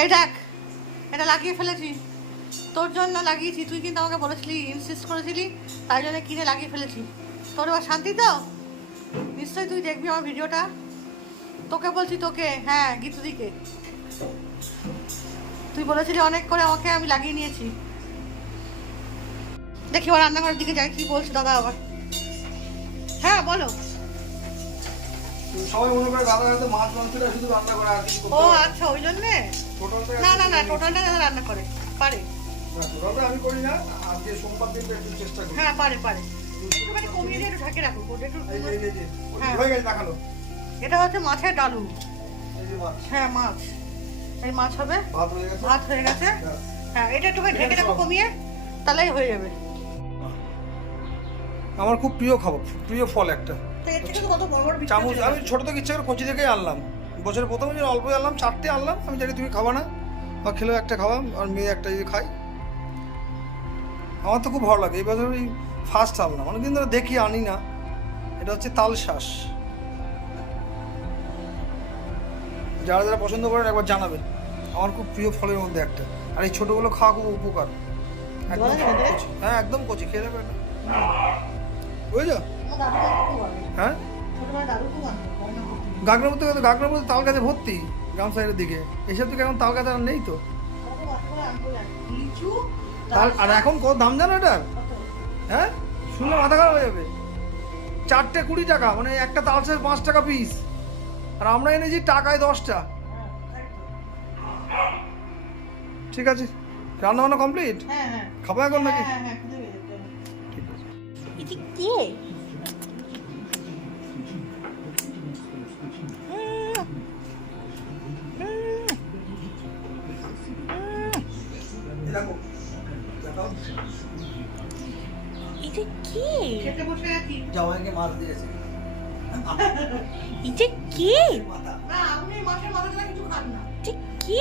এই দেখ, এটা লাগিয়ে ফেলেছি, তোর জন্য লাগিয়েছি। তুই কিন্তু আমাকে বলেছিলি, ইনসিস্ট করেছিলি, তাই জন্য কিনে লাগিয়ে ফেলেছি। তোর এবার শান্তি তো? নিশ্চয়ই তুই দেখবি আমার ভিডিওটা। তোকে বলছি, তোকে, হ্যাঁ গীতুদিকে। তুই বলেছিলি অনেক করে আমাকে, আমি লাগিয়ে নিয়েছি। দেখি এবার রান্নাঘরের দিকে যাই, কি বলছে দাদা আবার। হ্যাঁ বলো। সবাই মনে করে দাদা হয়তো মাছ মাংসটা শুধু রান্না করে আর কিছু করতে ও পারে না। আচ্ছা, ওই জন্যে। টোটালটা না না না, টোটালটা দাদা রান্না করে, পারে। না, টোটালটা আমি করি না, আজকে সোমবার দিনটা একটু চেষ্টা করি। হ্যাঁ পারে পারে। একটুখানি কমিয়ে দিয়ে একটু ঢাকে রাখো, ওটা একটু। এই যে এই যে হ্যাঁ। হয়ে গেছে, দেখালো। এটা হচ্ছে মাছের ডালু। এই যে মাছ, হ্যাঁ মাছ, এই মাছ হবে। ভাত হয়ে গেছে। ভাত হয়ে গেছে। হ্যাঁ। হ্যাঁ, এটা একটুখানি ঢেকে রাখো কমিয়ে, তাহলেই হয়ে যাবে। আমার খুব প্রিয় খাবার, প্রিয় ফল একটা তো এর থেকে তো কত বড় বড় বিক্রি চামচ। হচ্ছে। আমি ছোট থেকে ইচ্ছা করে কচি থেকেই আনলাম, বছরের প্রথমে যে অল্প আনলাম, 4টে আনলাম। আমি জানি তুমি খাবা না, বা খেলেও একটা খাওয়া, আর মেয়ে একটা যদি খাই। আমার তো খুব ভালো লাগে। এই বছর আমি ফার্স্ট আনলাম, অনেকদিন ধরে দেখি, আনি না। এটা হচ্ছে তালশাঁস। যারা যারা পছন্দ করেন একবার জানাবেন। আমার খুব প্রিয় ফলের মধ্যে একটা। আর এই ছোটোগুলো খাওয়া খুব উপকার। একদম বলা যাবে? কচি। হ্যাঁ একদম কচি, খেয়ে দেবে এটা, বুঝছো? আমার দাদু কিন্তু খুব ভালো। হ্যাঁ, ছোটবেলায় দাদু খুব আনতো, গয়না করতো। গাগরার মধ্যে তাল গাছে ভর্তি, গ্রাম সাইডের দিকে। এইসব দিকে এখন তাল গাছ আর নেই তো। কত বাচ্চা করে আনতো জানো? লিচু, তাল, আর এখন কত দাম জানো এটার? কত? হ্যাঁ, শুনলে মাথা খারাপ হয়ে যাবে। 4টে 20 টাকা, মানে একটা তালশাঁস 5 টাকা পিস। আর আমরা এনেছি টাকায় 10টা। হ্যাঁ, তাই তো। ঠিক আছে, রান্না বান্না কমপ্লিট? হ্যাঁ হ্যাঁ খাবো এখন নাকি? হ্যাঁ হ্যাঁ, খুঁজে পেয়ে যাবে। ঠিক আছে। এটা কে? দেখো, দেখাও। এটা কি? খেতে বসে আছি। জামাইকে মাছ দিয়েছে। এটা কি? মাথা। না, আপনি মাছের মাথা ছাড়া কিছু খান না। এটা কি?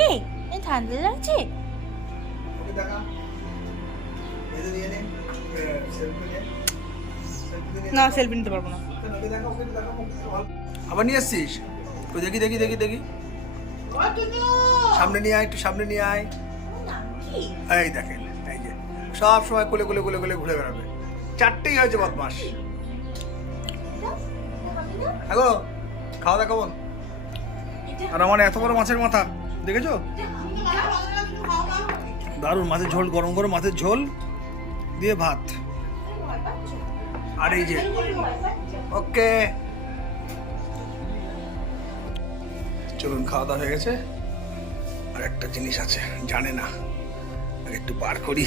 এ ঠান্ডা লাগছে? ওকে দেখা। এই যে নিয়ে নে। সেলফি নে। না, সেলফি নিতে পারবো না। ওকে দেখা, ওকে দেখা। আবার নিয়ে আসছিস? ওই দেখি দেখি দেখি দেখি। ও টুটু! সামনে নিয়ে আয়, একটু সামনে নিয়ে আয়। নাম কি? এই দেখেন, এই যে সব সময় কোলে কোলে কোলে কোলে ঘুরে বেড়াবে। 4টেই হয়েছে বদমাস। হ্যালো, খাওয়া দাওয়া কেমন? আর আমার এত বড় মাছের মাথা দেখেছো? তুমি তো মাছের মাথা ছাড়া কিছু খাও না। দারুণ মাছের ঝোল, গরম গরম মাছের ঝোল দিয়ে ভাত। আর এই যে ওকে, চলুন, খাওয়া দাওয়া হয়ে গেছে। আর একটা জিনিস আছে, জানে না, আর একটু বার করি।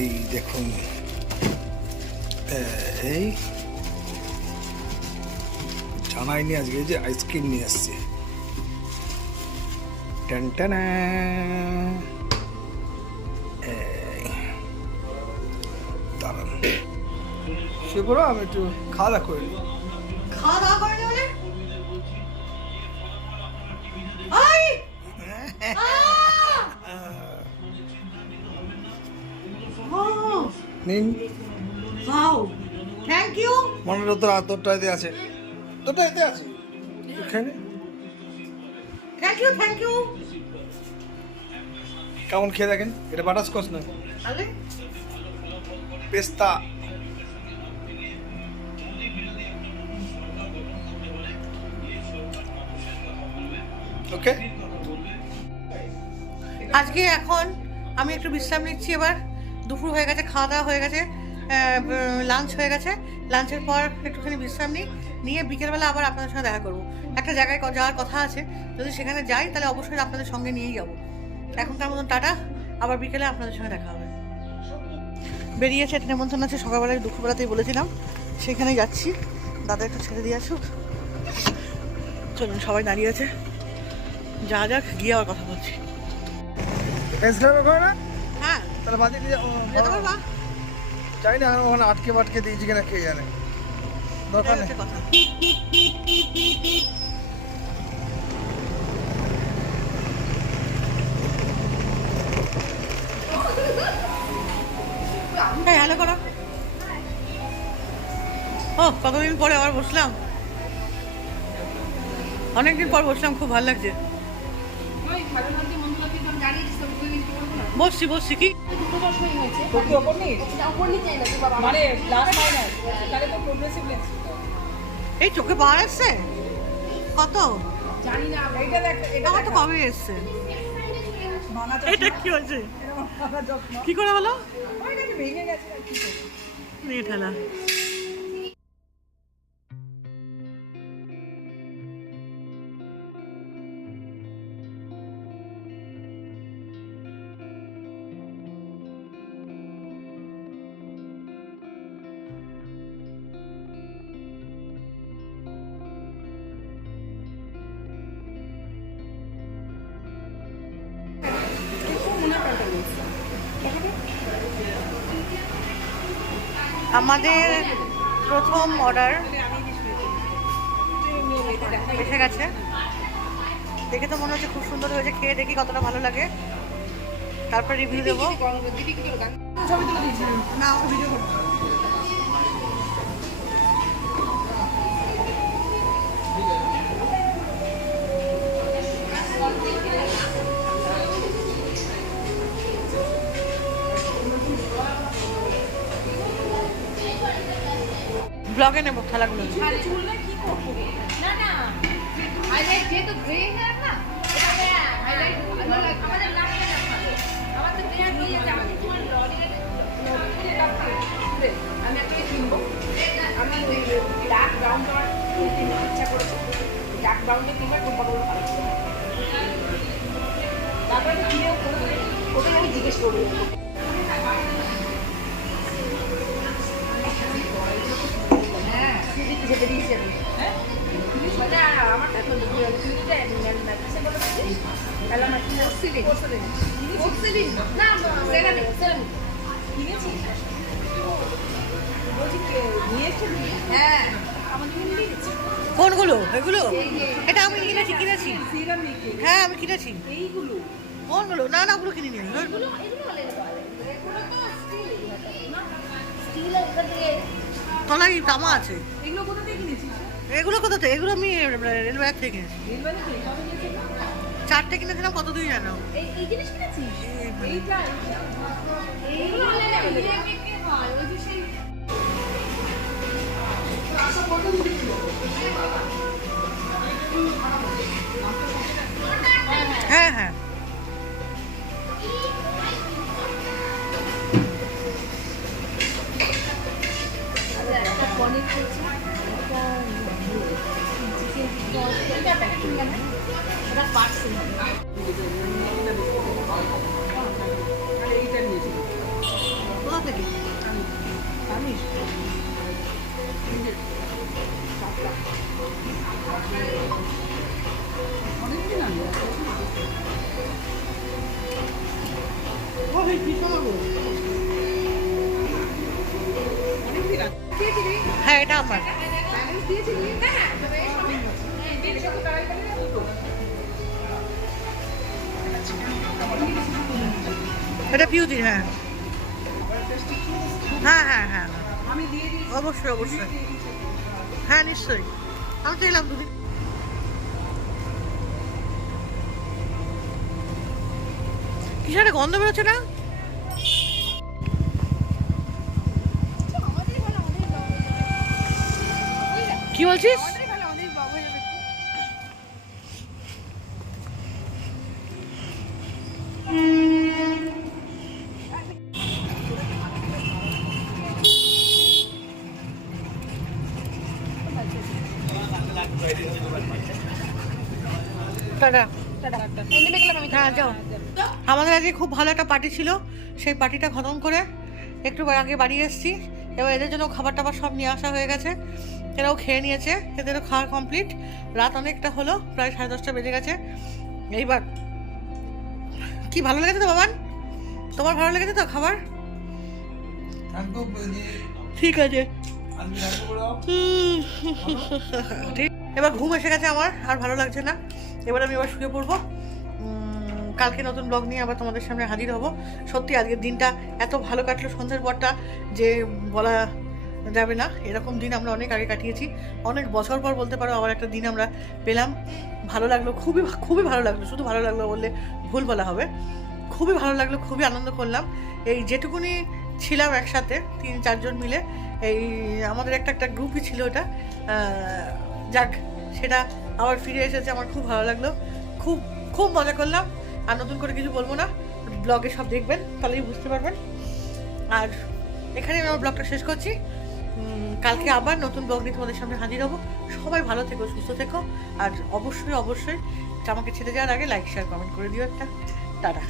এই দেখুন, এই জানাইনি আজকে যে আইসক্রিম নিয়ে আসছি। টানটানা। দাঁড়ান, সে করো, আমি একটু খাওয়া দাওয়া করে নিই। খাওয়া দাওয়া করে নি মানে? আই! Oh, নিন, wow. Thank you. মনে হলো তোরটা এতে আছে, তোরটা এতে আছে, এখানে। Thank you, thank you. কেমন খেয়ে দেখেন, এটা বাটারস্কচ না, আরে পেস্তা। ওকে, আজকে এখন আমি একটু বিশ্রাম নিচ্ছি। এবার দুপুর হয়ে গেছে, খাওয়া দাওয়া হয়ে গেছে, লাঞ্চ হয়ে গেছে। লাঞ্চের পর একটুখানি বিশ্রাম নিয়ে বিকেলবেলা আবার আপনাদের সঙ্গে দেখা করব। একটা জায়গায় যাওয়ার কথা আছে, যদি সেখানে যাই তাহলে অবশ্যই আপনাদের সঙ্গে নিয়েই যাব। এখনকার মতন টাটা, আবার বিকেলে আপনাদের সঙ্গে দেখা হবে। বেরিয়েছে, একটা নেমন্তন্ন আছে সকালবেলায়, দুপুরবেলাতেই বলেছিলাম, সেখানেই যাচ্ছি। দাদা একটু ছেড়ে দিয়ে আসুক। চলুন, সবাই দাঁড়িয়ে আছে, যা যাক, গিয়ে আবার কথা বলছি। করে না, হ্যাঁ, তাহলে বাজে দিয়ে যেতে পারবা? চাই না, ওখানে আটকে দিয়েছি কিনা কে জানে, দরকার নেই। কথা হ্যালো করো। ও, কতদিন পরে আবার বসলাম, অনেকদিন পর বসলাম, খুব ভালো লাগছে। বসছি বসছি কি মানে প্লাস মাইনাস তাহলে তো প্রোগ্রেসিভ লেন্স এই চোখে পাওয়ার এসছে কত জানি না এইটা দেখ এটা আমার তো কবে এসছে মানা এটা কি হয়েছে মানা যত্ন কি করে হলো ওই কাছে ভেঙে গেছে আর কি করব নিয়ে ঠেলা আমাদের প্রথম অর্ডার এসে গেছে দেখে তো মনে হচ্ছে খুব সুন্দর হয়েছে খেয়ে দেখি কতটা ভালো লাগে তারপর রিভিউ দেবো ছবি তুলে দিয়েছি না ভিডিও করবো ব্লগে নেবো খেলাগুলো না না হাইলাইট যেহেতু গ্রে হেয়ার না এটা হাইলাইট আমাদের নামটা আমার তো গ্রে হয়ে যাচ্ছে আমাদের তোমার লরিয়ার আমি আপনাকে কিনবো আমি ওই ডার্ক ব্রাউন কালার কিনতে ইচ্ছা করেছি ডার্ক ব্রাউনে কিনবো খুব বড় বড় কালার তারপরে কিনেও ওটা আমি জিজ্ঞেস করবো হ্যাঁ দিতে বেরিয়ে যাবে হ্যাঁ আমারটা তো হ্যাঁ কোনগুলো এগুলো এটা আমি কিনেছি হ্যাঁ আমি কিনেছি এইগুলো কোনগুলো না না ওগুলো কিনে নিই তলায় তামা আছে এগুলো কোথা থেকে কিনেছিস এগুলো কোথাতে এগুলো আমি রেলওয়ে থেকে কিনেছি রেলওয়ে থেকে কবে কিনেছিস 4টে কিনেছিলাম কত তুই জানো এই জিনিস কিনেছিস এইটা এইগুলো ওই যে সেই হ্যাঁ হ্যাঁ একটা পনির খেয়েছি একটা চিকেন প্যাকেট কিনলাম ওটা পার্সেল কোথা থেকে আমি অনেকদিন আগে অনেকদিন আগে হ্যাঁ এটা আমার এটা পিউজির হ্যাঁ হ্যাঁ হ্যাঁ হ্যাঁ আমি দিয়ে দিই অবশ্যই অবশ্যই হ্যাঁ নিশ্চয়ই আমি তো এলাম দুদিন কিসের একটা গন্ধ বেরোচ্ছে না কি বলছিস টাটা হ্যাঁ যাও আমাদের আজকে খুব ভালো একটা পার্টি ছিল সেই পার্টিটা খতম করে একটু আগে বাড়ি এসেছি এবার এদের জন্য খাবার টাবার সব নিয়ে আসা হয়ে গেছে এরাও খেয়ে নিয়েছে এদেরও খাওয়া কমপ্লিট রাত অনেকটা হলো প্রায় 10:30 বেজে গেছে এইবার কি ভালো লেগেছে তো বাবান তোমার ভালো লেগেছে তো খাবার ঠিক আছে ঠিক এবার ঘুম এসে গেছে আমার আর ভালো লাগছে না এবার আমি এবার শুয়ে পড়বো কালকে নতুন ব্লগ নিয়ে আবার তোমাদের সামনে হাজির হব সত্যি আজকের দিনটা এত ভালো কাটলো সন্ধ্যের পরটা যে বলা যাবে না এরকম দিন আমরা অনেক আগে কাটিয়েছি অনেক বছর পর বলতে পারো আবার একটা দিন আমরা পেলাম ভালো লাগলো, খুবই খুবই ভালো লাগলো। শুধু ভালো লাগলো বললে ভুল বলা হবে। খুবই ভালো লাগলো, খুবই আনন্দ করলাম। এই যেটুকুনি ছিলাম একসাথে 3-4 জন মিলে, এই আমাদের একটা গ্রুপই ছিল ওটা। যাক, সেটা আবার ফিরে এসেছে, আমার খুব ভালো লাগলো, খুব খুব মজা করলাম। আর নতুন করে কিছু বলবো না, ব্লগে সব দেখবেন, তাহলেই বুঝতে পারবেন। আর এখানে আমি আমার ব্লগটা শেষ করছি। কালকে আবার নতুন ব্লগ নিয়ে তোমাদের সামনে হাজির হবো। সবাই ভালো থেকো, সুস্থ থেকো। আর অবশ্যই অবশ্যই আমাকে ছেড়ে যাওয়ার আগে লাইক শেয়ার কমেন্ট করে দিও একটা। টাটা।